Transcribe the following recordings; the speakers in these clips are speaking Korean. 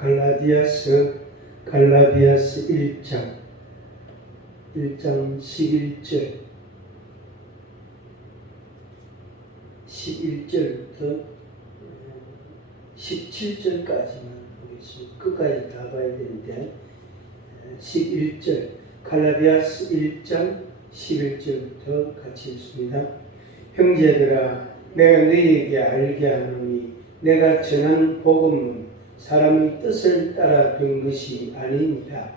갈라디아서 1장 11절부터 17절까지만 보겠습니다. 끝까지 다 봐야 되는데 11절 갈라디아서 1장 11절부터 같이 읽습니다. 형제들아, 내가 너희에게 알게 하노니 내가 전한 복음은 사람의 뜻을 따라 된 것이 아닙니다.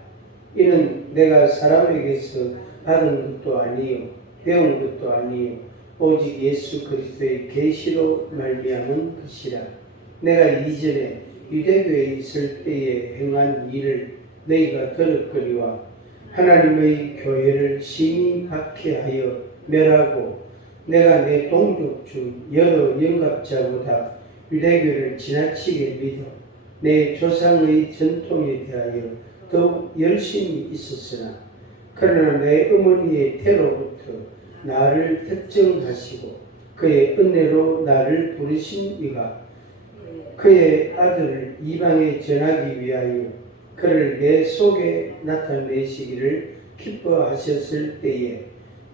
이는 내가 사람에게서 받은 것도 아니요 배운 것도 아니요 오직 예수 그리스도의 계시로 말미암은 것이라. 내가 이전에 유대교에 있을 때에 행한 일을 너희가 들었거니와 하나님의 교회를 심히 박해하여 멸하고 내가 내 동족 중 여러 영갑자보다 유대교를 지나치게 믿어 내 조상의 전통에 대하여 더욱 열심히 있었으나 그러나 내 어머니의 태로부터 나를 특정하시고 그의 은혜로 나를 부르신 이가 그의 아들을 이방에 전하기 위하여 그를 내 속에 나타내시기를 기뻐하셨을 때에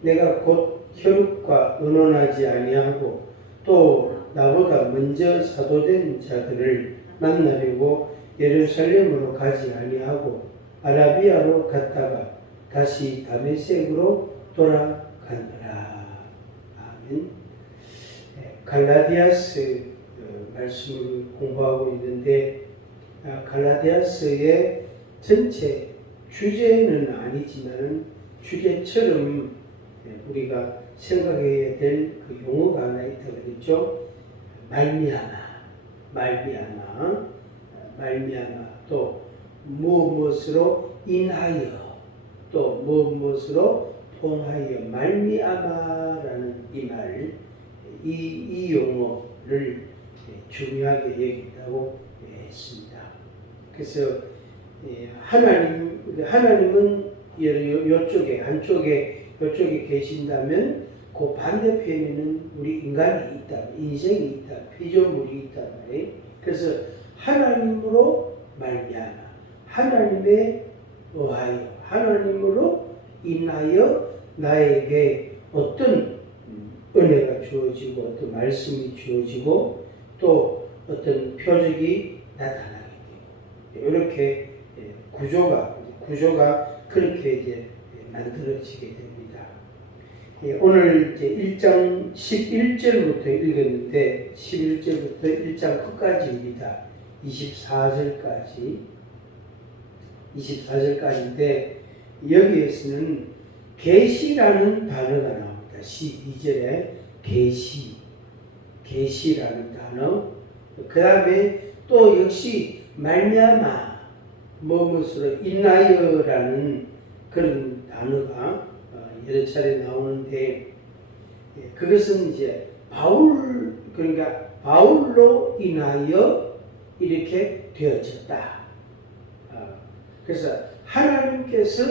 내가 곧 혈육과 의논하지 아니하고 또 나보다 먼저 사도된 자들을 만나려고 예루살렘으로 가지 아니하고 아라비아로 갔다가 다시 다메섹으로 돌아가느라. 아멘. 갈라디아서 말씀을 공부하고 있는데 갈라디아서의 전체 주제는 아니지만 주제처럼 우리가 생각해야 될 그 용어가 하나 있다 그랬죠. 말미암아 또 무엇으로 인하여 또 무엇으로 통하여 말미암아라는 이 용어를 중요하게 여긴다고 했습니다. 그래서 하나님은 이쪽에 계신다면 그 반대편에는 우리 인간이 있다, 인생이 있다, 피조물이 있다 말이에요. 그래서 하나님으로 말미암아, 하나님에 의하여, 하나님으로 인하여 나에게 어떤 은혜가 주어지고 어떤 말씀이 주어지고 또 어떤 표적이 나타나게 되고 이렇게 구조가 그렇게 이제 만들어지게 됩니다. 오늘 이제 1장 11절부터 읽었는데 11절부터 1장 끝까지입니다. 24절까지인데 여기에서는 계시라는 단어가 나옵니다. 12절에 계시라는 단어. 그 다음에 또 역시 말미암아 무엇으로 인하여라는 그런 단어가 여러 차례 나오는데 그것은 이제 바울로 인하여 이렇게 되어졌다. 그래서 하나님께서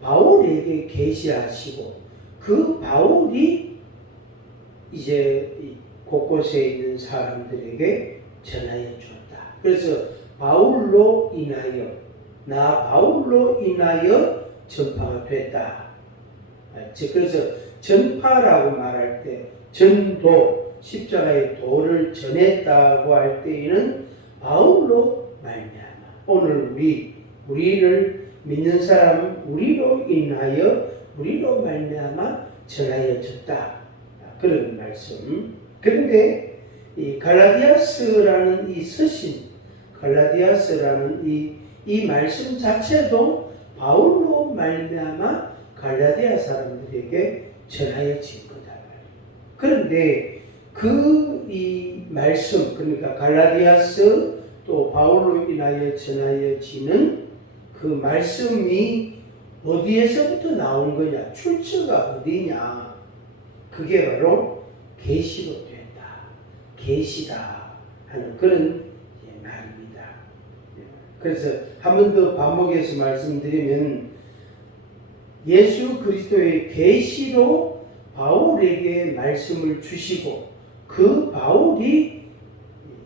바울에게 계시하시고 그 바울이 이제 곳곳에 있는 사람들에게 전하여 주었다. 그래서 바울로 인하여 전파가 됐다. 그래서 전파라고 말할 때 전도, 십자가의 도를 전했다고 할 때에는 바울로 말미암아 오늘 우리를 믿는 사람 우리로 인하여 우리로 말미암아 전하여 줬다. 그런 말씀. 그런데 이 갈라디아서라는 이 서신, 갈라디아서라는 이 말씀 자체도 바울로 말미암아 갈라디아 사람들에게 전하여진 거다. 그런데 이 말씀, 그러니까 갈라디아서 또 바울로 인하여 전하여지는 그 말씀이 어디에서부터 나온 거냐? 출처가 어디냐? 그게 바로 계시로 된다. 계시다 하는 그런 말입니다. 그래서 한 번 더 반복해서 말씀드리면 예수 그리스도의 계시로 바울에게 말씀을 주시고 그 바울이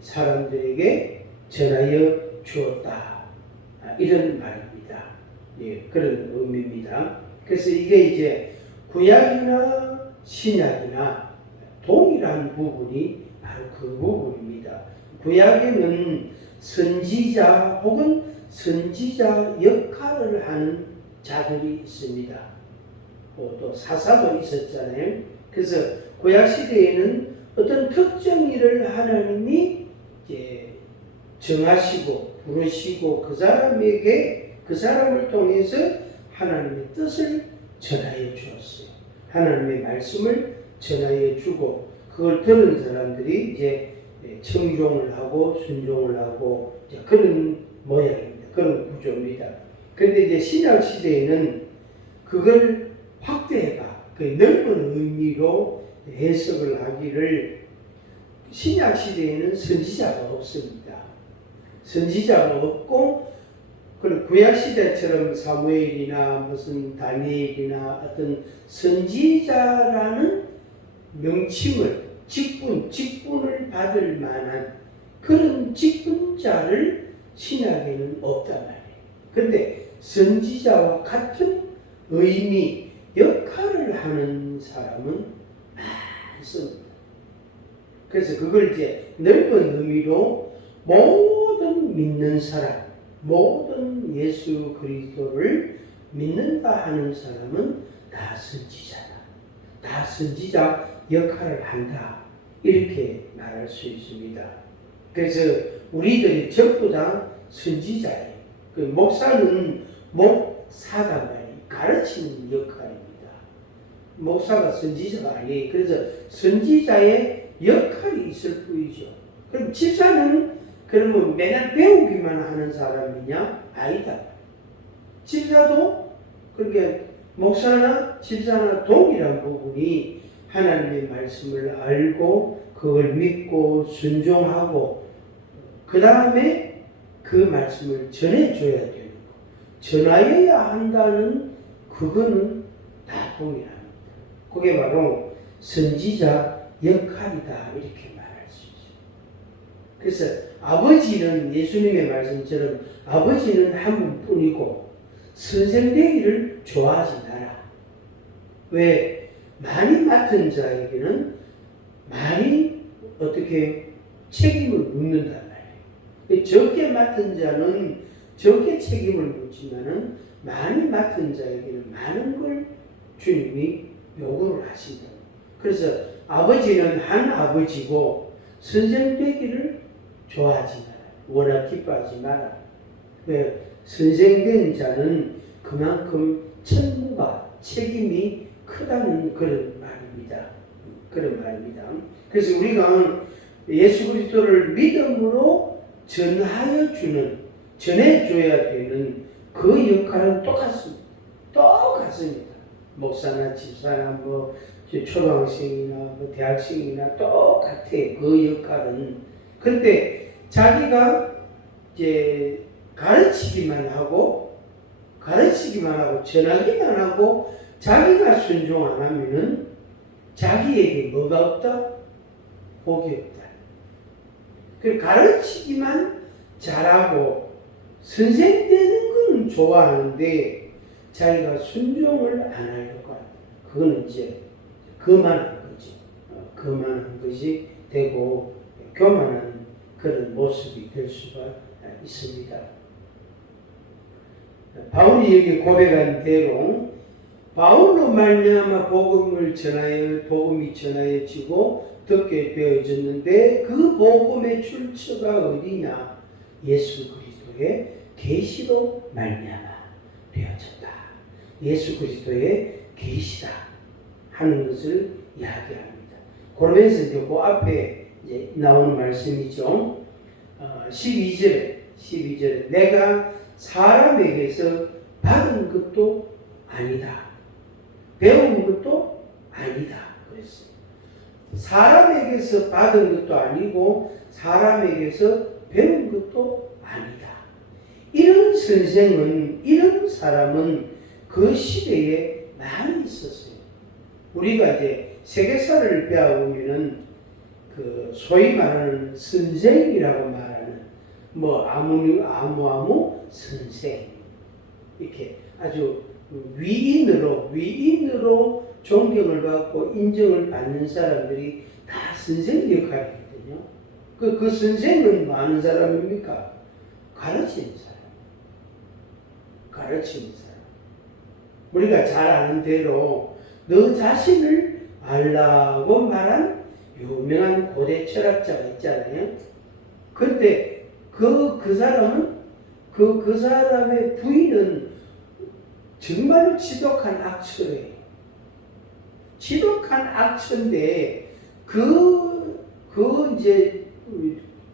사람들에게 전하여 주었다. 이런 말입니다. 예, 그런 의미입니다. 그래서 이게 이제 구약이나 신약이나 동일한 부분이 바로 그 부분입니다. 구약에는 선지자 혹은 선지자 역할을 하는 자들이 있습니다. 또 사사도 있었잖아요. 그래서 구약 시대에는 어떤 특정 일을 하나님이 이제 정하시고 부르시고 그 사람에게 그 사람을 통해서 하나님의 뜻을 전하여 주었어요. 하나님의 말씀을 전하여 주고 그걸 들은 사람들이 이제 청종을 하고 순종을 하고 그런 모양입니다. 그런 구조입니다. 그런데 이제 신약 시대에는 그걸 확대해가 그 넓은 의미로 해석을 하기를 신약 시대에는 선지자가 없습니다. 선지자가 없고 그 구약 시대처럼 사무엘이나 무슨 다니엘이나 어떤 선지자라는 명칭을 직분을 받을 만한 그런 직분자를 신약에는 없단 말이에요. 그런데 선지자와 같은 의미, 역할을 하는 사람은 많습니다. 그래서 그걸 이제 넓은 의미로 모든 믿는 사람, 모든 예수 그리스도를 믿는다 하는 사람은 다 선지자다. 다 선지자 역할을 한다. 이렇게 말할 수 있습니다. 그래서 우리들이 전부 다 선지자예요. 그 목사는 목사가 말이에요. 가르치는 역할입니다. 목사가 선지자가 아니에요. 그래서 선지자의 역할이 있을 뿐이죠. 그럼 집사는 그러면 맨날 배우기만 하는 사람이냐? 아니다. 집사도 그렇게 목사나 집사나 동일한 부분이 하나님의 말씀을 알고 그걸 믿고 순종하고 그 다음에 그 말씀을 전해줘야 되는 거. 전하여야 한다는 그거는 다 동일합니다. 그게 바로 선지자 역할이다 이렇게 말할 수 있어요. 그래서 아버지는 예수님의 말씀처럼 아버지는 한 분뿐이고 선생 되기를 좋아하지 마라. 왜? 많이 맡은 자에게는 많이 어떻게 책임을 묻는단 말이에요. 적게 맡은 자는 적게 책임을 묻지만은 많이 맡은 자에게는 많은 걸 주님이 요구를 하신다. 그래서 아버지는 한 아버지고 선생 되기를 좋아하지 마라. 워낙 기뻐하지 마라. 왜? 선생된 자는 그만큼 책무가 책임이 크다는 그런 말입니다. 그런 말입니다. 그래서 우리가 예수 그리스도를 믿음으로 전하여 주는, 전해줘야 되는 그 역할은 똑같습니다. 똑같습니다. 목사나 집사나 뭐 초등학생이나 뭐 대학생이나 똑같아. 그 역할은. 그런데 자기가 이제 가르치기만 하고 전하기만 하고 자기가 순종 안 하면은 자기에게 뭐가 없다? 복이 없다. 그 가르치기만 잘하고 선생 되는 건 좋아하는데 자기가 순종을 안 하려고 한다. 그거는 이제 거만한 거지. 거만한 것이 되고 교만한 그런 모습이 될 수가 있습니다. 바울이 여기 고백한 대로 바울로 말미암아 복음이 전하여지고 듣게 되어졌는데 그 복음의 출처가 어디냐? 예수 그리스도의 계시로 말미암아 되어졌다. 예수 그리스도의 계시다 하는 것을 이야기합니다. 그러면서 이제 그 앞에 이제 나오는 말씀이죠. 12절에 내가 사람에게서 받은 것도 아니다. 배운 것도 아니다. 그랬어요. 사람에게서 받은 것도 아니고 사람에게서 배운 것도 아니다. 이런 선생은, 이런 사람은 그 시대에 많이 있었어요. 우리가 이제 세계사를 배워보면은 그 소위 말하는 선생이라고 말하는 뭐 아무 선생 이렇게 아주 위인으로 존경을 받고 인정을 받는 사람들이 다 선생 역할이거든요. 그 선생은 뭐 하는 사람입니까? 가르치는 사람. 우리가 잘 아는 대로 너 자신을 알라고 말한 유명한 고대 철학자가 있잖아요. 근데 그 사람은 그 사람의 부인은 정말로 지독한 악처래요. 지독한 악처인데 이제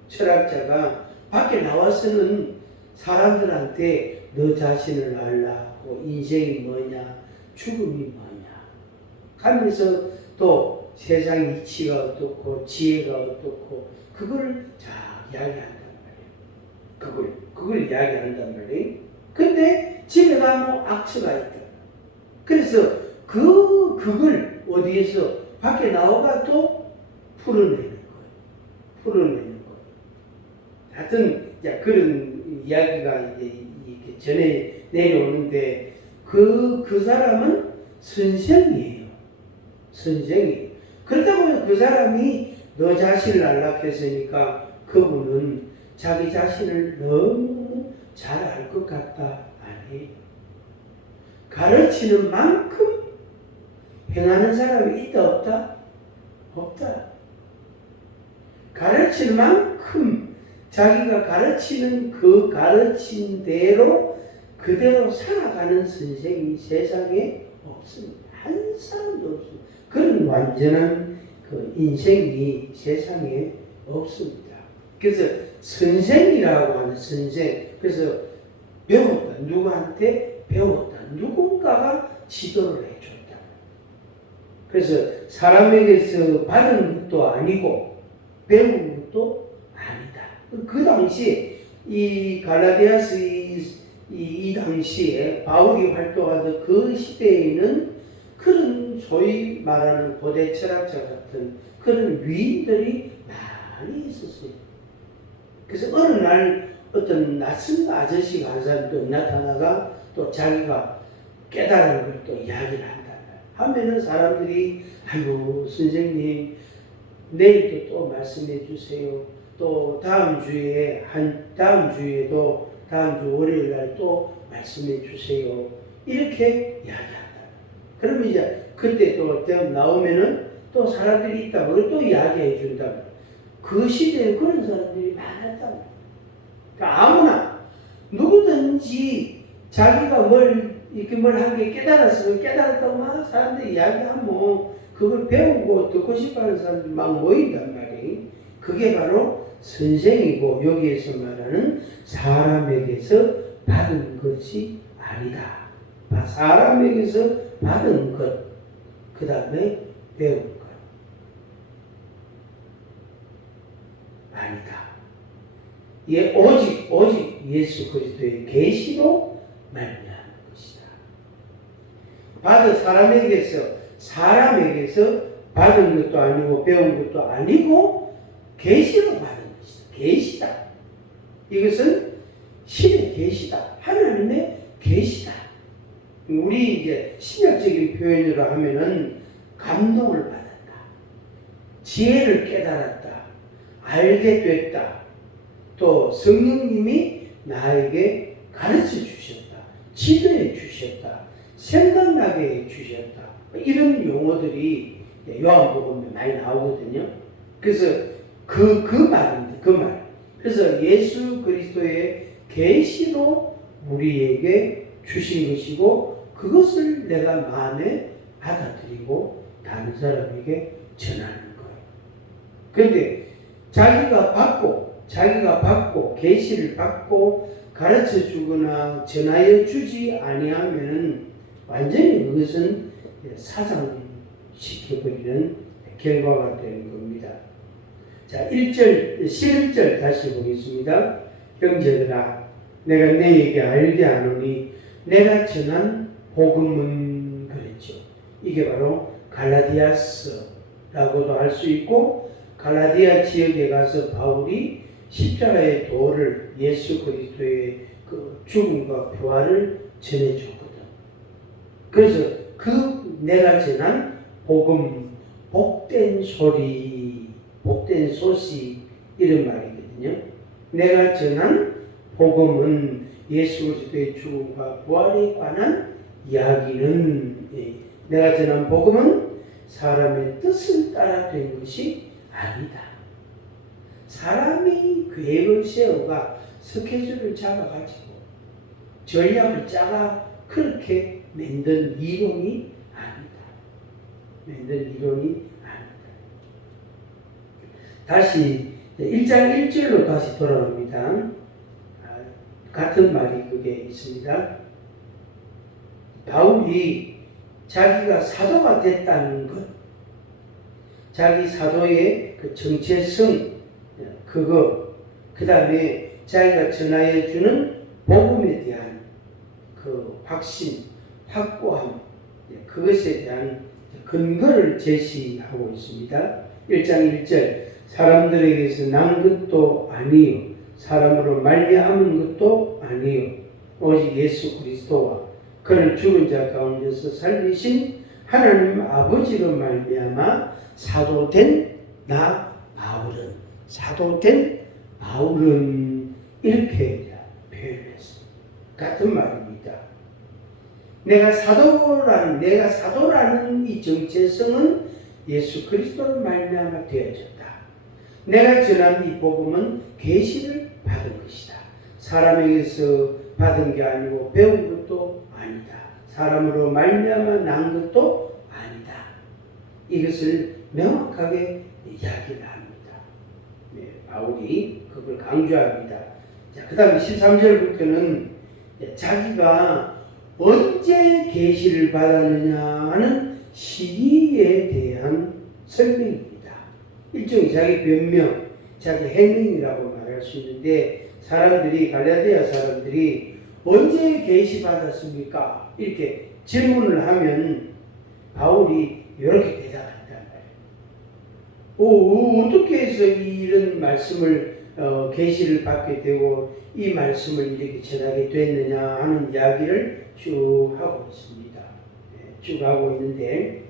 철학자가 밖에 나와서는 사람들한테 너 자신을 알라고 인생이 뭐냐, 죽음이 뭐냐 하면서 또 세상 이치가 어떻고 지혜가 어떻고 그걸 이야기한단 말이에요. 그걸 이야기한단 말이에요. 근데 집에 가면 악처가 있다. 그래서 그걸 어디에서 밖에 나오가 또 풀어내는 거예요. 하여튼 그런 이야기가 이렇게 전해 내려오는데 그 사람은 선생이에요. 그러다 보면 그 사람이 너 자신을 안락했으니까 그분은 자기 자신을 너무 잘 알 것 같다. 아니, 가르치는 만큼 행하는 사람이 있다 없다? 없다. 가르치는 만큼 자기가 가르치는 그 가르친 대로 그대로 살아가는 선생이 세상에 없습니다. 한 사람도 없습니다. 그런 완전한 그 인생이 세상에 없습니다. 그래서 선생이라고 하는 선생, 그래서 배웠다. 누구한테 배웠다. 누군가가 지도를 해줬다. 그래서 사람에게서 받은 것도 아니고 배운 것도 아니다. 그 당시에 이 갈라디아서 이 당시에 바울이 활동하던 그 시대에는 그런 소위 말하는 고대 철학자 같은 그런 위인들이 많이 있었어요. 그래서 어느 날 어떤 낯선 아저씨가 한 사람이 또 나타나가 또 자기가 깨달은 걸 또 이야기를 한다. 하면은 사람들이 아이고 선생님 내일도 또 말씀해 주세요. 또 다음 주에도 다음 주 월요일 날 또 말씀해 주세요. 이렇게 이야기한다. 그러면 이제 그때 또 나오면은 또 사람들이 있다고 또 이야기해 준다. 그 시대에 그런 사람들이 많았다. 그러니까 아무나 누구든지 자기가 이렇게 뭘 한 게 깨달았으면 깨달았다고 막 사람들이 이야기하면 그걸 배우고 듣고 싶어 하는 사람들이 막 모인단 말이에요. 그게 바로 선생이고 여기에서 말하는 사람에게서 받은 것이 아니다. 사람에게서 받은 것, 그 다음에 배운 것. 아니다. 오직 예수 그리스도의 계시로 말미암은 것이다. 사람에게서 받은 것도 아니고 배운 것도 아니고 계시로 받은 것이다. 계시다. 이것은 신의 계시다. 하나님의 계시다. 우리 이제 신약적인 표현으로 하면은 감동을 받았다. 지혜를 깨달았다. 알게 됐다. 또 성령님이 나에게 가르쳐 주셨다. 지도해 주셨다. 생각나게 해 주셨다. 이런 용어들이 요한복음에 많이 나오거든요. 그래서 그 말입니다. 그 말. 그래서 예수 그리스도의 계시로 우리에게 주신 것이고 그것을 내가 마음에 받아들이고 다른 사람에게 전하는 거예요. 그런데 자기가 받고 계시를 받고 가르쳐 주거나 전하여 주지 아니하면 완전히 그것은 사상시켜버리는 결과가 되는 겁니다. 자, 11절 다시 보겠습니다. 형제들아, 내가 너희에게 알게 하노니 내가 전한 복음은 그랬죠. 이게 바로 갈라디아서라고도 할 수 있고 갈라디아 지역에 가서 바울이 십자가의 도를 예수 그리스도의 그 죽음과 부활을 전해줬거든. 그래서 그 내가 전한 복음, 복된 소리, 복된 소식 이런 말이거든요. 내가 전한 복음은 예수 그리스도의 죽음과 부활에 관한 이야기는 내가 전한 복음은 사람의 뜻을 따라 된 것이 아니다. 사람이 계획을 세워가 스케줄을 잡아가지고 전략을 짜가 그렇게 만든 이론이 아니다. 만든 이론이 아니다. 다시 1장 1절로 다시 돌아갑니다. 같은 말이 그게 있습니다. 바울이 자기가 사도가 됐다는 것, 자기 사도의 그 정체성, 그거, 그 다음에 자기가 전하여 주는 복음에 대한 그 확신, 확고함, 그것에 대한 근거를 제시하고 있습니다. 1장 1절, 사람들에게서 난 것도 아니요, 사람으로 말미암은 것도 아니요, 오직 예수 그리스도와 그를 죽은 자 가운데서 살리신 하나님 아버지로 말미암아 사도된 나 바울은, 사도된 바울은 이렇게 표현했습니다. 같은 말입니다. 내가 사도라는 이 정체성은 예수 그리스도로 말미암아 되어졌다. 내가 전한 이 복음은 계시를 받은 것이다. 사람에게서 받은 게 아니고 배운 것도 아니다. 사람으로 말미암아 난 것도 아니다. 이것을 명확하게 이야기를 합니다. 네, 바울이 그걸 강조합니다. 자, 그 다음에 13절부터는 자기가 언제 계시를 받았느냐 하는 시기에 대한 설명입니다. 일종의 자기 변명, 자기 해명이라고 말할 수 있는데 갈라디아 사람들이 언제 계시 받았습니까? 이렇게 질문을 하면 바울이 이렇게 대답한단 말이에요. 어떻게 해서 이런 말씀을 계시를 받게 되고 이 말씀을 이렇게 전하게 됐느냐 하는 이야기를 쭉 하고 있습니다. 쭉 하고 있는데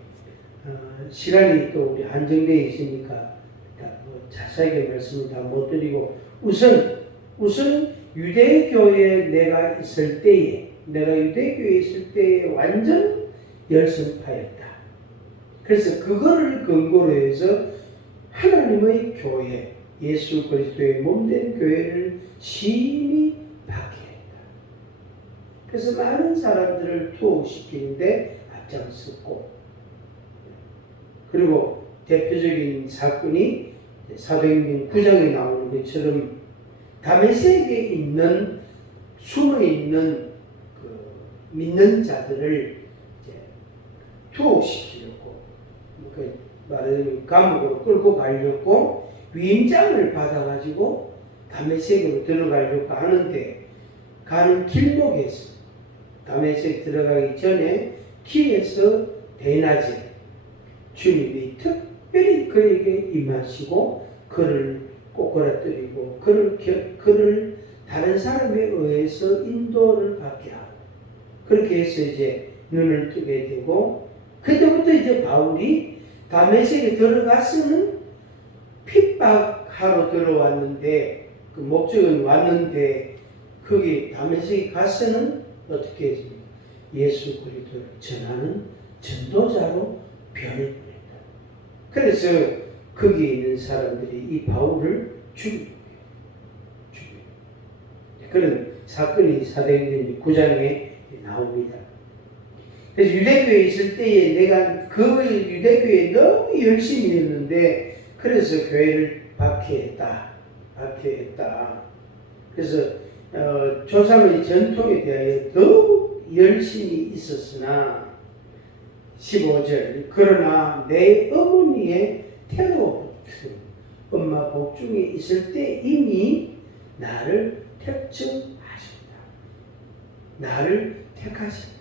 시간이 또 우리 한정되어 있으니까 자세하게 말씀을 다 못 드리고 우선 유대교에 내가 유대교에 있을 때에 완전 열성파였다. 그래서 그거를 근거로 해서 하나님의 교회, 예수 그리스도의 몸된 교회를 심히 박해했다. 그래서 많은 사람들을 투옥시키는데 앞장섰고, 그리고 대표적인 사건이 사도행전 9장에 나오는 것처럼 다메섹에 있는 숨어있는 그 믿는 자들을 투옥시키려고 말하자면 감옥으로 끌고 가려고 위임장을 받아가지고 다메섹으로 들어가려고 하는데 가는 길목에서 다메섹 들어가기 전에 길에서 대낮에 주님이 특별히 그에게 임하시고 그를 꼬꾸라뜨리고 그를 다른 사람에 의해서 인도를 받게 하고 그렇게 해서 이제 눈을 뜨게 되고 그때부터 이제 바울이 다메섹에 들어가서는 핍박하러 들어왔는데 그 목적은 왔는데 거기 다메섹에 가서는 어떻게 했습니까? 예수 그리스도를 전하는 전도자로 변해버렸다. 그래서 거기에 있는 사람들이 이 바울을 죽입니다. 그런 사건이 사도행전 9장에 나옵니다. 그래서 유대교에 있을 때에 내가 그 유대교에 너무 열심히 했는데 그래서 교회를 박해했다. 그래서 조상의 전통에 대하여 더욱 열심히 있었으나 15절 그러나 내 어머니의 태로부터 엄마 복중에 있을 때 이미 나를 택정하신다. 나를 택하신다.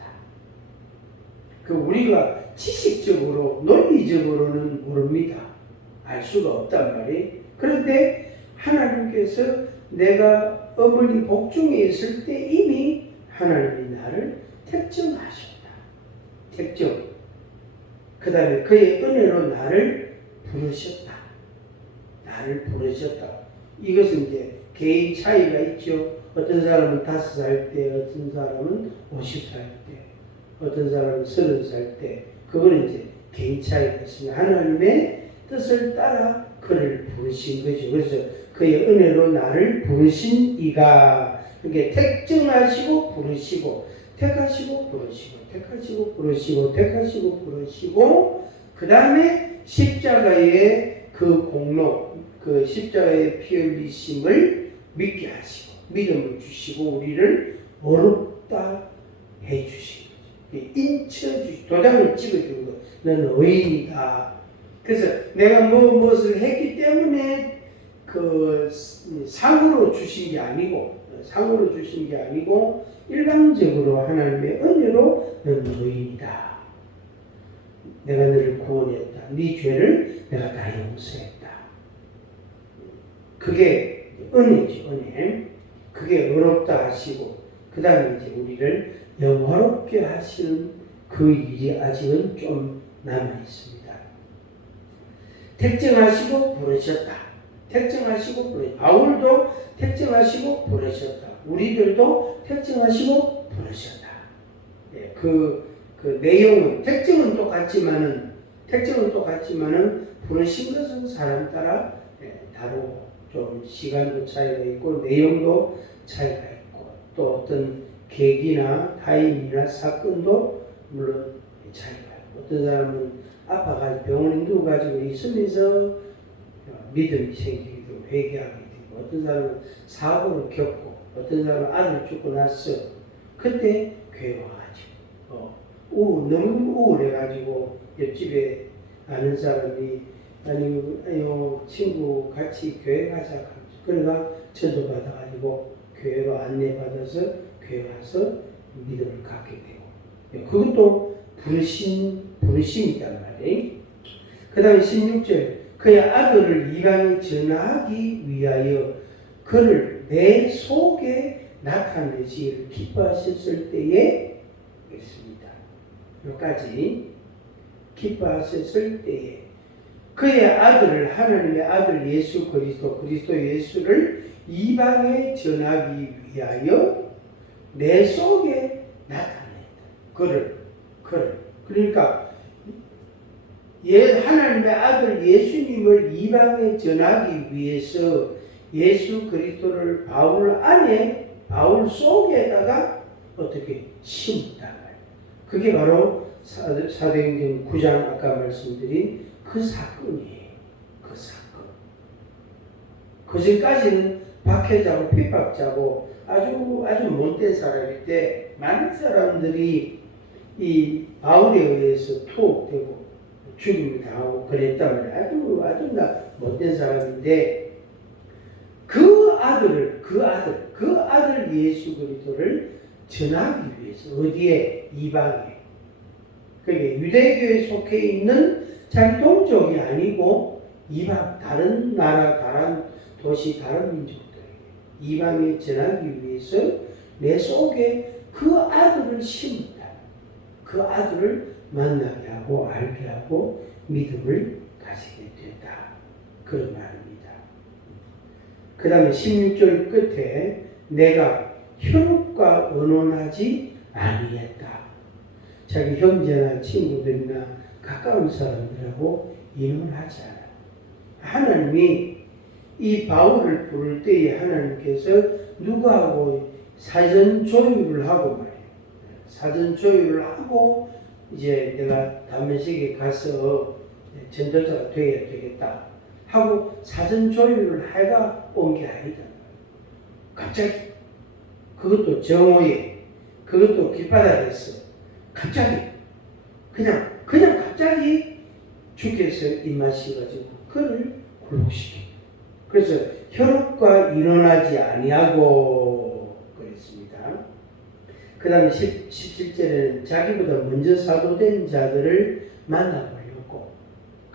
우리가 지식적으로 논리적으로는 모릅니다. 알 수가 없단 말이에요. 그런데 하나님께서 내가 어머니 복중에 있을 때 이미 하나님이 나를 택정하셨다. 택정. 그 다음에 그의 은혜로 나를 부르셨다. 나를 부르셨다. 이것은 이제 개인 차이가 있죠. 어떤 사람은 5살 때, 어떤 사람은 50살 때, 어떤 사람은 30살 때. 그거는 이제 개인 차이가 있습니다. 하나님의 뜻을 따라 그를 부르신 거죠. 그래서 그의 은혜로 나를 부르신 이가, 이게 택정하시고 부르시고, 택하시고 부르시고, 택하시고 부르시고, 택하시고 부르시고, 그 다음에 십자가의 그 공로, 그 십자가의 피 흘리심을 믿게 하시고, 믿음을 주시고, 우리를 어렵다 해주신 거죠. 인쳐주시고, 도장을 찍어주는 거. 너는 의인이다. 그래서 내가 무엇을 했기 때문에 그 상으로 주신 게 아니고, 일방적으로 하나님의 은혜로 너는 의인이다. 내가 너를 구원했다. 네 죄를 내가 다 용서했다. 그게 은혜죠, 은혜. 그게 어렵다 하시고, 그 다음에 이제 우리를 영화롭게 하시는 그 일이 아직은 좀 남아 있습니다. 택정하시고 부르셨다. 택정하시고 부르셨다. 바울도 택정하시고 부르셨다. 우리들도 택정하시고 부르셨다. 예, 그 내용은 택정은 똑같지만은 부르신 것은 사람 따라 다르고 좀 시간도 차이가 있고 내용도 차이가 있고 또 어떤 계기나 타임이나 사건도 물론 차이가 있고 어떤 사람은 아파가지고 병원에 누워가지고 있으면서 믿음이 생기기도 회개하게 되고 어떤 사람은 사고를 겪고 어떤 사람은 아들 죽고 나서 그때 교회 와가지고 너무 우울해가지고 옆집에 아는 사람이 아니 친구 같이 교회 가자 그러니까 전도 받아가지고 교회로 안내받아서 교회 와서 믿음을 갖게 되고 그것도 부르심이란 말이에요. 그 다음에 16절 그의 아들을 이방에 전하기 위하여 그를 내 속에 나타내시기를 기뻐하셨을 때에 있습니다. 여기까지 기뻐하셨을 때에 그의 아들을 하나님의 아들 예수 그리스도 예수를 이방에 전하기 위하여 내 속에 나타냈다. 그를 그러니까 하나님의 아들 예수님을 이방에 전하기 위해서 예수 그리스도를 바울 속에다가 어떻게 심었다. 그게 바로 사도행전 9장 아까 말씀드린 그 사건이에요. 그 사건. 그전까지는 박해자고 핍박자고 아주 못된 사람인데 많은 사람들이 이 바울에 의해서 투옥되고 죽임을 당하고 그랬단 말이에요. 아주 못된 사람인데 그 아들 예수 그리스도를 전하기 위해서 어디에 이방에 그게 유대교에 속해 있는 자기 동족이 아니고 이방 다른 나라 다른 도시 다른 민족들에게 이방에 전하기 위해서 내 속에 그 아들을 심었다. 그 아들을 만나게 하고 알게 하고 믿음을 가지게 됐다. 그런 말입니다. 그 다음에 16절 끝에 내가 혈육과 언언하지 아니했다. 자기 형제나 친구들이나 가까운 사람들하고 인언하지 않아. 하나님이 이 바울을 부를 때에 하나님께서 누구하고 사전 조율을 하고 말이에요. 사전 조율을 하고 이제 내가 다메섹에 가서 전도자가 되어야 되겠다 하고 사전 조율을 해가 온 게 아니다. 갑자기 그것도 정오에 그것도 길바닥에서 갑자기 그냥 갑자기 주께서 입마시가지고 그를 굴복시키고 그래서 혈육과 인언하지 아니하고 그랬습니다. 그 다음에 17절에는 자기보다 먼저 사도된 자들을 만나보려고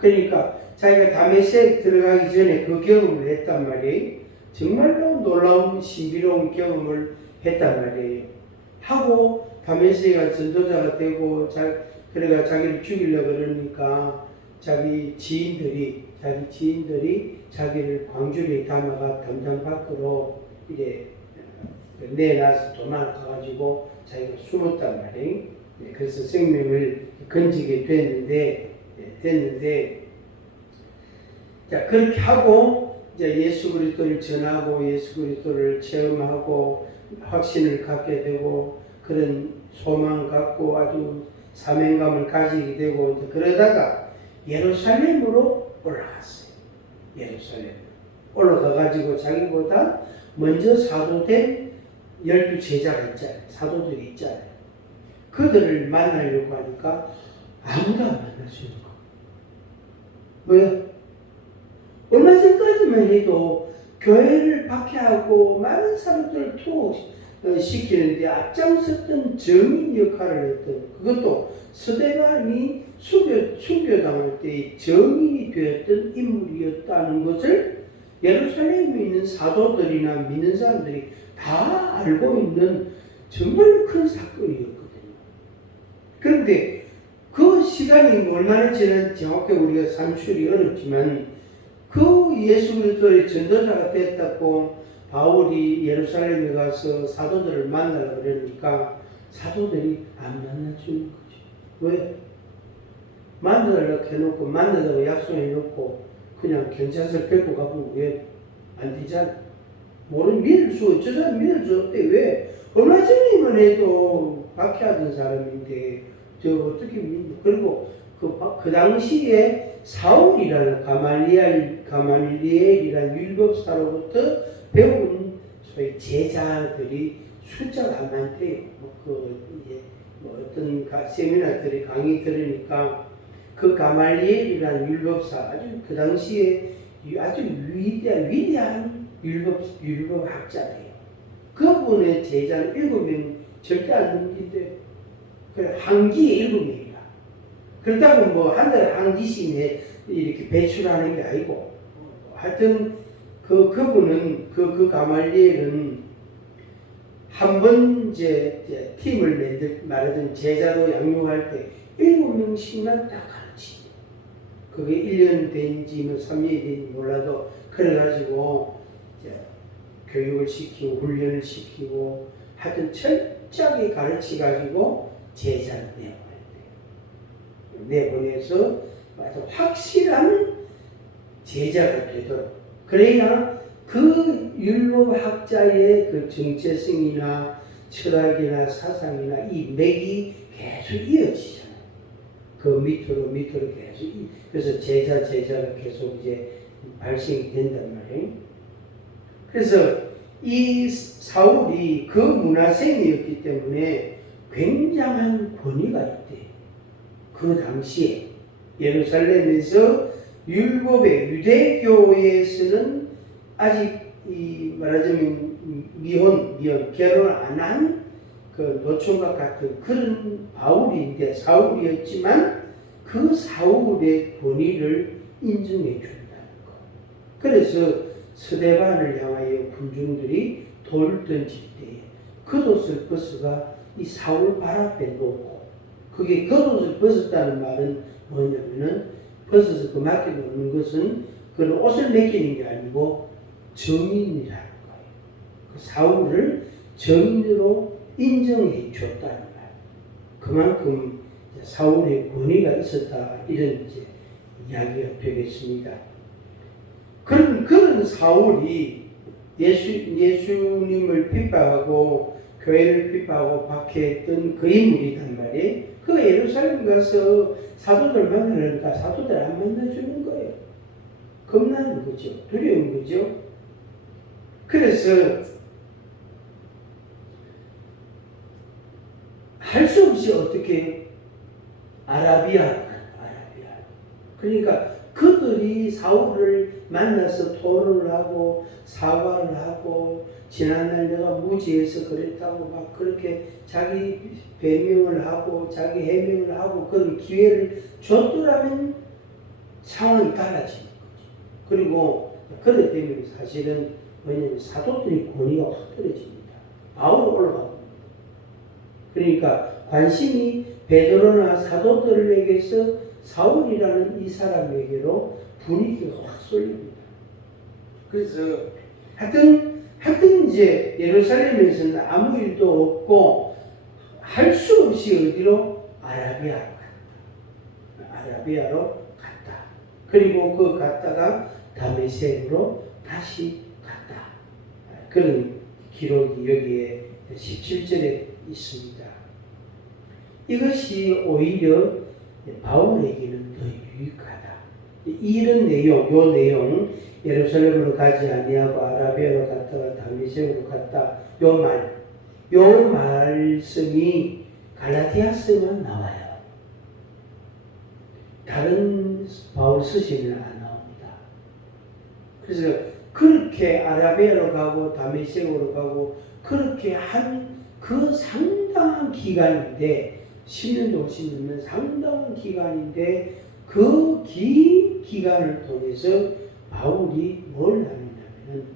그러니까 자기가 다메섹 들어가기 전에 그 경험을 했단 말이에요. 정말로 놀라운 신비로운 경험을 했단 말이에요. 하고 다메섹가 전도자가 되고 그래가 자기를 죽이려고 그러니까 자기 지인들이 자기를 광주리에 담아가 담장 밖으로 이제 내놔서 도망가가지고 자기가 숨었단 말이에요. 그래서 생명을 건지게 됐는데 자 그렇게 하고 이제 예수 그리스도를 전하고 예수 그리스도를 체험하고 확신을 갖게 되고 그런 소망을 갖고 아주 사명감을 가지게 되고 이제 그러다가 예루살렘으로 올라갔어요. 예루살렘 올라가가지고 자기보다 먼저 사도된 12제자가 있잖아요. 사도들이 있잖아요. 그들을 만나려고 하니까 아무도 안 만나주는 거. 왜? 얼마 전까지만 해도 교회를 박해하고 많은 사람들을 투옥시키는데 앞장섰던 정인 역할을 했던 그것도 스데반이 순교당할 때 정인이 되었던 인물이었다는 것을 예루살렘에 있는 사도들이나 믿는 사람들이 다 알고 있는 정말 큰 사건이었거든요. 그런데 그 시간이 얼마나 지났는지 정확히 우리가 산출이 어렵지만 그 예수 그리스도의 전도자가 됐다고 바울이 예루살렘에 가서 사도들을 만나려고 그러니까 사도들이 안 만나주는 거죠. 왜? 만나려고 해놓고 만나자고 약속해놓고 그냥 경찰서 뵙고 가보면 왜 안 되잖아. 믿을 수, 저 사람 믿을 수 없대. 왜? 얼마 전에만 해도 박해하던 사람인데 저 어떻게 믿는? 그리고 그 당시에 사울이라는 가말리엘이라는 율법사로부터 배운 소위 제자들이 숫자가 안 많대요. 어떤 세미나들이 강의 들으니까 그 가말리엘이라는 율법사 그 당시에 아주 위대한 율법학자예요. 그분의 제자는 7명 절대 안 넘긴대요. 그래 한기에 7명이야. 그렇다고 한 달에 한 기씩 이렇게 배출하는 게 아니고 하여튼 그분은 그 가말리엘은 한 번 이제 팀을 말하자면 제자로 양육할 때 7명씩만 딱 가르치죠. 그게 1년 된지 3년이 된지 몰라도 그래가지고 이제 교육을 시키고 훈련을 시키고 하여튼 철저하게 가르치가지고 제자를 내보내서 아주 확실한 제자가 되도록 그래야 그 율법학자의 그 정체성이나 철학이나 사상이나 이 맥이 계속 이어지잖아요. 그 밑으로 계속 그래서 제자가 계속 이제 발생이 된단 말이에요. 그래서 이 사울이 그 문화생이었기 때문에 굉장한 권위가 있대. 그 당시에 예루살렘에서 율법의 유대교에서는 아직 말하자면 결혼 안 한 그 노총각 같은 그런 사울이었지만 그 사울의 권위를 인정해 준다는 거. 그래서 스데반을 향하여 군중들이 돌을 던질 때에 겉옷을 벗어가 이 사울 발 앞에 놓고 그게 겉옷을 벗었다는 말은 뭐냐면은 벗어서 그 맡겨 놓는 것은 그런 옷을 맡기는 게 아니고 정인이라는 거예요. 그 사울을 정인으로 인정해 줬다는 말. 그만큼 사울의 권위가 있었다 이런 이제 이야기가 되겠습니다. 그런 사울이 예수님을 핍박하고 교회를 핍박하고 박해했던 그 인물이란 말이에요. 그 예루살렘 가서 사도들 만나려니까 사도들 안 만나주는 거예요. 겁나는 거죠. 두려운 거죠. 그래서 할 수 없이 어떻게 아라비아 그러니까 그들이 사울을 만나서 토론을 하고 사과를 하고 지난날 내가 무지해서 그랬다고 막 그렇게 자기 배명을 하고 자기 해명을 하고 그런 기회를 줬더라면 상황이 달라지는 거죠. 그리고 그렇기 때문에 사실은 왜냐하면 사도들의 권위가 확 떨어집니다. 바울이 올라가고 그러니까 관심이 베드로나 사도들에게서 사울이라는 이 사람에게로 분위기가 확 쏠립니다. 그래서 하여튼 이제 예루살렘에서는 아무 일도 없고 할 수 없이 어디로? 아라비아로 갔다. 그리고 그 갔다가 다메섹으로 다시 갔다. 그런 기록이 여기에 17절에 있습니다. 이것이 오히려 바울에게는 더 유익하다. 이런 내용, 요 내용, 예루살렘으로 가지 아니하고 아라비아로 갔다가 다메섹으로 갔다. 요 말씀이 갈라디아서만 나와요. 다른 바울 서신은 안 나옵니다. 그래서 그렇게 아라비아로 가고 다메섹으로 가고 그렇게 한 그 상당한 기간인데 10년도 50년은 상당한 기간인데 그 긴 기간을 통해서 바울이 뭘 하느냐면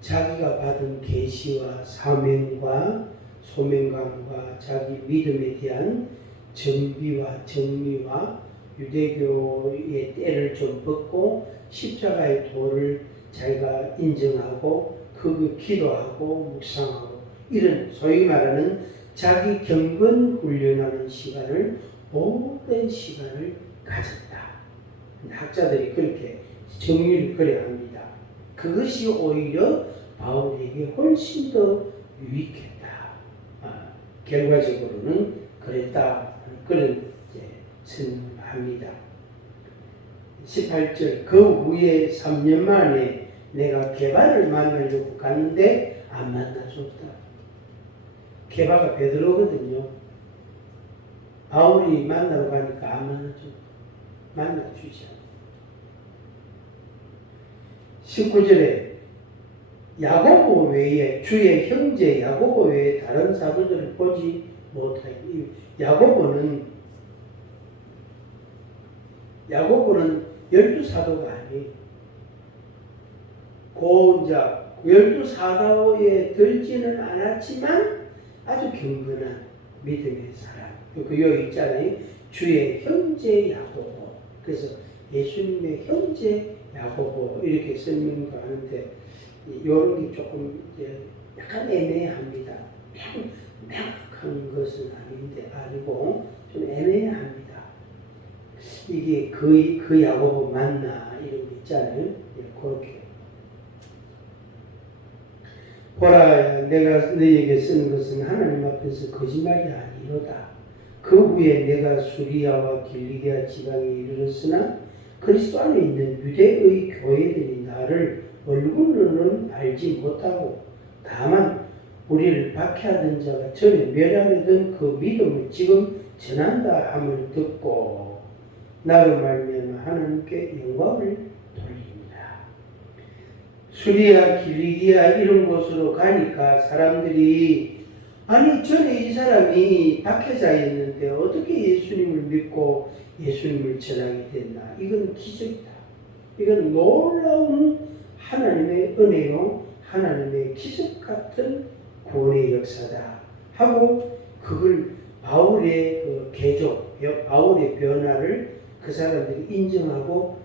자기가 받은 계시와 사명과 소명감과 자기 믿음에 대한 정비와 정리와 유대교의 때를 좀 벗고 십자가의 도를 자기가 인정하고 그 기도하고 묵상하고 이런 소위 말하는 자기 경건 훈련하는 시간을 오랜 시간을 가졌다. 학자들이 그렇게 정리를 그래 합니다. 그것이 오히려 바울에게 훨씬 더 유익했다. 결과적으로는 그랬다. 그런 설명을 합니다. 18절 그 후에 3년 만에 내가 게바를 만나려고 갔는데 안 만나줬다. 게바가 베드로거든요. 바울이 만나러 가니까 안 만나주지 않아. 19절에 야고보 외에 주의 형제 야고보 외에 다른 사도들을 보지 못하니 야고보는 12사도가 아니에요. 고자 12사도에 들지는 않았지만 아주 경건한 믿음의 사람. 여기 있잖아요. 주의 형제 야고보. 그래서 예수님의 형제 야고보 이렇게 설명도 하는데 이런 게 조금 이제 약간 애매합니다. 명확한 것은 아니고 좀 애매합니다. 이게 그 야고보 맞나 이런 거 있잖아요. 그렇게 보라 내가 너희에게 쓰는 것은 하나님 앞에서 거짓말이 아니로다. 그 후에 내가 수리아와 길리기아 지방에 이르렀으나 그리스도 안에 있는 유대의 교회들이 나를 얼굴로는 알지 못하고 다만 우리를 박해하던 자가 전에 멸하려던 그 믿음을 지금 전한다 함을 듣고 나로 말미암아 하나님께 영광을 돌립니다. 수리아, 길리기아 이런 곳으로 가니까 사람들이 아니 전에 이 사람이 박해자였는데 어떻게 예수님을 믿고 예수님을 전하게 됐나? 이건 기적이다. 이건 놀라운 하나님의 은혜요, 하나님의 기적 같은 구원의 역사다 하고 그걸 바울의 그 개조, 바울의 변화를 그 사람들이 인정하고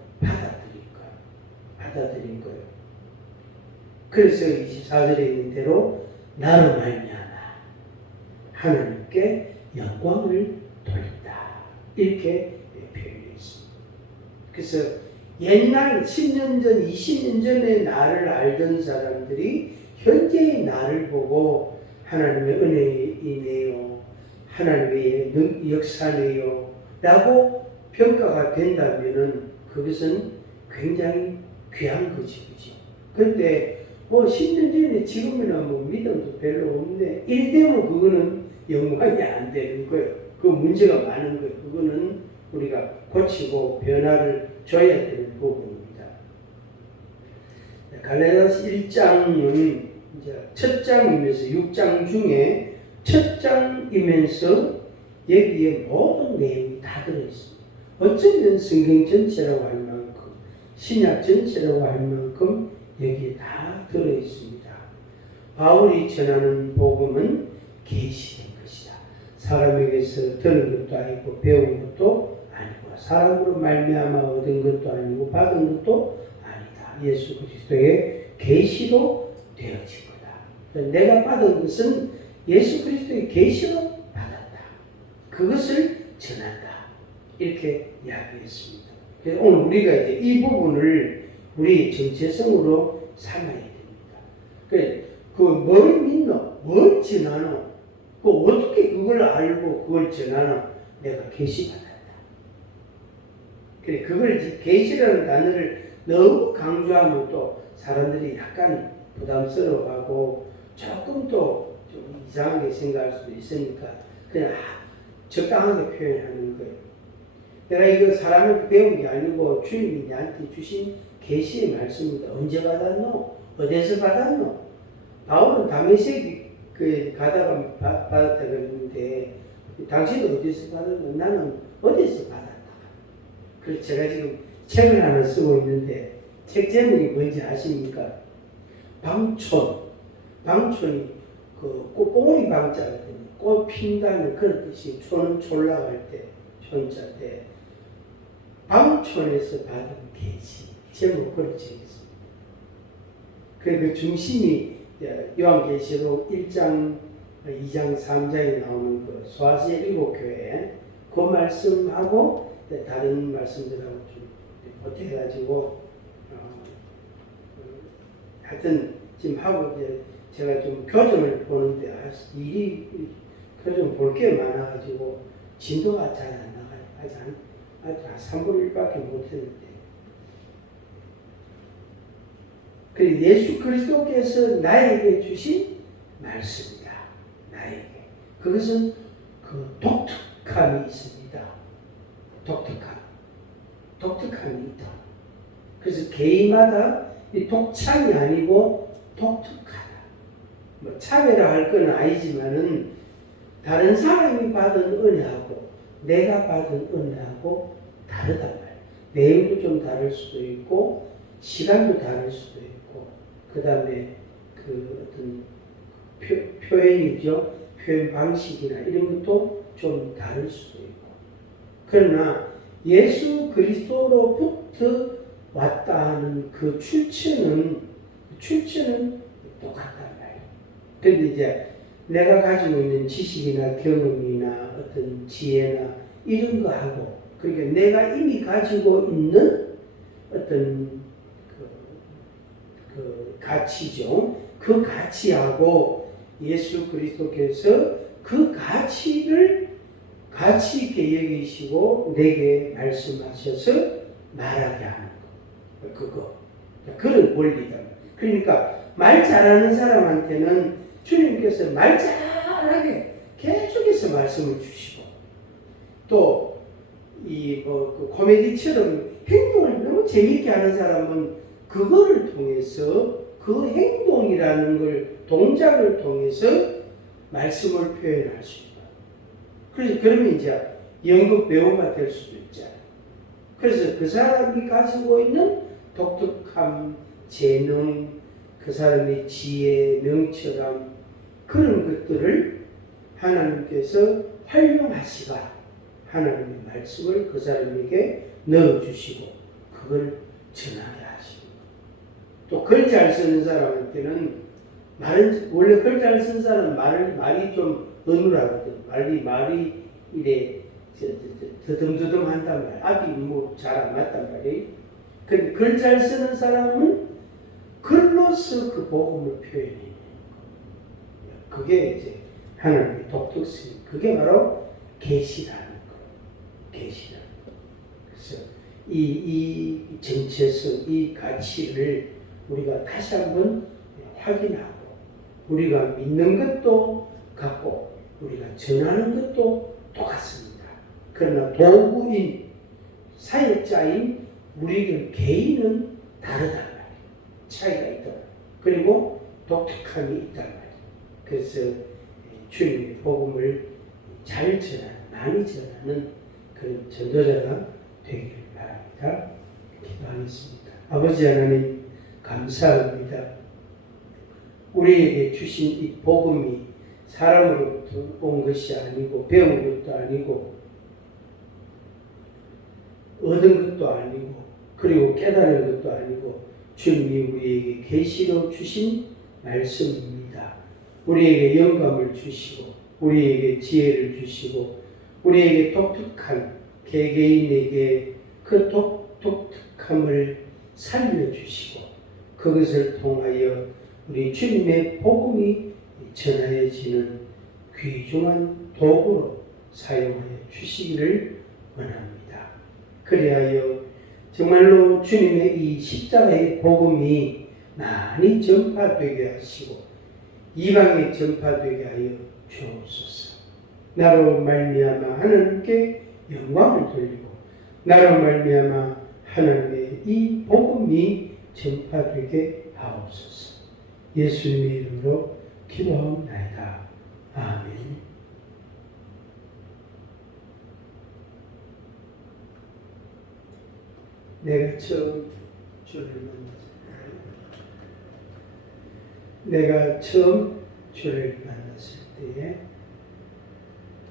받아들인 거예요. 그래서 24절에 있는 대로 나로 말미암아 하나님께 영광을 돌린다. 이렇게 표현되어 있습니다. 그래서 옛날 10년 전, 20년 전에 나를 알던 사람들이 현재의 나를 보고 하나님의 은혜이네요. 하나님의 역사네요. 라고 평가가 된다면은 그것은 굉장히 귀한 거지, 그죠? 그런데 10년 전에 지금이나 믿음도 별로 없네. 이래 되면 그거는 영광이 안 되는 거예요. 그 문제가 많은 거예요. 그거는 우리가 고치고 변화를 줘야 되는 부분입니다. 갈라디아서 1장은 이제 첫 장이면서 6장 중에 첫 장이면서 여기에 모든 내용이 다 들어있습니다. 어쩌면 성경 전체라고 할 만큼, 신약 전체라고 할 만큼 여기에 다 들어있습니다. 바울이 전하는 복음은 계시된 것이다. 사람에게서 들은 것도 아니고 배운 것도 아니고 사람으로 말미암아 얻은 것도 아니고 받은 것도 아니다. 예수 그리스도의 계시로 되어진 거다. 내가 받은 것은 예수 그리스도의 계시로 받았다. 그것을 전한다. 이렇게 이야기했습니다. 그래서 오늘 우리가 이제 이 부분을 우리 정체성으로 삼아야 됩니다. 뭘 믿노? 뭘 전하노? 어떻게 그걸 알고 그걸 전하노? 내가 계시받았다. 그래, 그걸 계시라는 단어를 너무 강조하면 또 사람들이 약간 부담스러워하고 조금 또 좀 이상하게 생각할 수도 있으니까 그냥 적당하게 표현하는 거예요. 내가 이거 사람을 배운 게 아니고 주님이 나한테 주신 계시의 말씀입니다. 언제 받았노? 어디서 받았노? 바울은 다메섹 가다가 받았다 그랬는데 당신은 어디서 받았노? 나는 어디서 받았다. 그래서 제가 지금 책을 하나 쓰고 있는데 책 제목이 뭔지 아십니까? 방촌이 꽁오리 방자거든요. 꽃 핀다는 그런 뜻이 촌은 촌락할 때 촌자 때 방촌에서 받은 계시 제목 그렇게 적었습니다. 그 중심이 요한계시록 1장, 2장, 3장에 나오는 그 소아시아 7교회 그 말씀하고 다른 말씀들하고 좀 보태가지고 하여튼 지금 하고 이제 제가 좀 교정을 보는데 일이 교정 볼 게 많아가지고 진도가 잘 안 나가요. 아직 3분의 1밖에 못했는데. 그리고 예수 그리스도께서 나에게 주신 말씀이다. 나에게. 그것은 그 독특함이 있습니다. 독특함이 있다. 그래서 개인마다 이 독창이 아니고 독특하다. 뭐 차별화할 건 아니지만은 다른 사람이 받은 은혜하고 내가 받은 은혜하고 다르단 말이에요. 내용도 좀 다를 수도 있고 시간도 다를 수도 있고 그 다음에 그 어떤 표현이죠. 표현 방식이나 이런 것도 좀 다를 수도 있고 그러나 예수 그리스도로부터 왔다 하는 그 출처는 똑같단 말이에요. 그런데 이제 내가 가지고 있는 지식이나 경험이나 어떤 지혜나 이런 거하고 그러니까 내가 이미 가지고 있는 어떤 그 가치죠. 그 가치하고 예수 그리스도께서 그 가치를 가치 있게 여기시고 내게 말씀하셔서 말하게 하는 거. 그거. 그런 원리다. 그러니까 말 잘하는 사람한테는 주님께서 말 잘하게 계속해서 말씀을 주시고 또 이 그 코미디처럼 행동을 너무 재미있게 하는 사람은 그거를 통해서 그 행동이라는 걸 동작을 통해서 말씀을 표현할 수 있다. 그래서 그러면 이제 연극 배우가 될 수도 있잖아요. 그래서 그 사람이 가지고 있는 독특함, 재능, 그 사람의 지혜, 명철함 그런 것들을 하나님께서 활용하시가 하나님의 말씀을 그 사람에게 넣어주시고 그걸 전하게 하시고 또 글 잘 쓰는 사람한테는 원래 글 잘 쓰는 사람은 말이 좀 어눌하거든. 말이 이래 드듬드듬 한단 말이야. 앞이 뭐 잘 안 맞단 말이에요. 근데 글 잘 쓰는 사람은 글로서 그 복음을 표현해요. 그게 이제 하나님의 독특성. 그게 바로 계시라는 거. 계시라는 거. 그래서 이 정체성, 이 가치를 우리가 다시 한번 확인하고 우리가 믿는 것도 같고 우리가 전하는 것도 똑같습니다. 그러나 도구인 사역자인 우리들 개인은 다르단 말이에요. 차이가 있다. 그리고 독특함이 있단 말이에요. 그래서 주님의 복음을 잘 전하는, 많이 전하는 그런 전도자가 되길 바랍니다. 기도하겠습니다. 아버지 하나님 감사합니다. 우리에게 주신 이 복음이 사람으로부터 온 것이 아니고 배운 것도 아니고 얻은 것도 아니고 그리고 깨달은 것도 아니고 주님이 우리에게 계시로 주신 말씀입니다. 우리에게 영감을 주시고 우리에게 지혜를 주시고 우리에게 독특한 개개인에게 그 독특함을 살려주시고 그것을 통하여 우리 주님의 복음이 전하여지는 귀중한 도구로 사용하여 주시기를 원합니다. 그리하여 정말로 주님의 이 십자가의 복음이 많이 전파되게 하시고 이방에 전파되게 하여 주옵소서. 나로 말미암아 하나님께 영광을 돌리고 나로 말미암아 하나님의 이 복음이 전파되게 하옵소서. 예수님의 이름으로 기도하옵나이다. 아멘. 내가 처음 주를 만났을 때에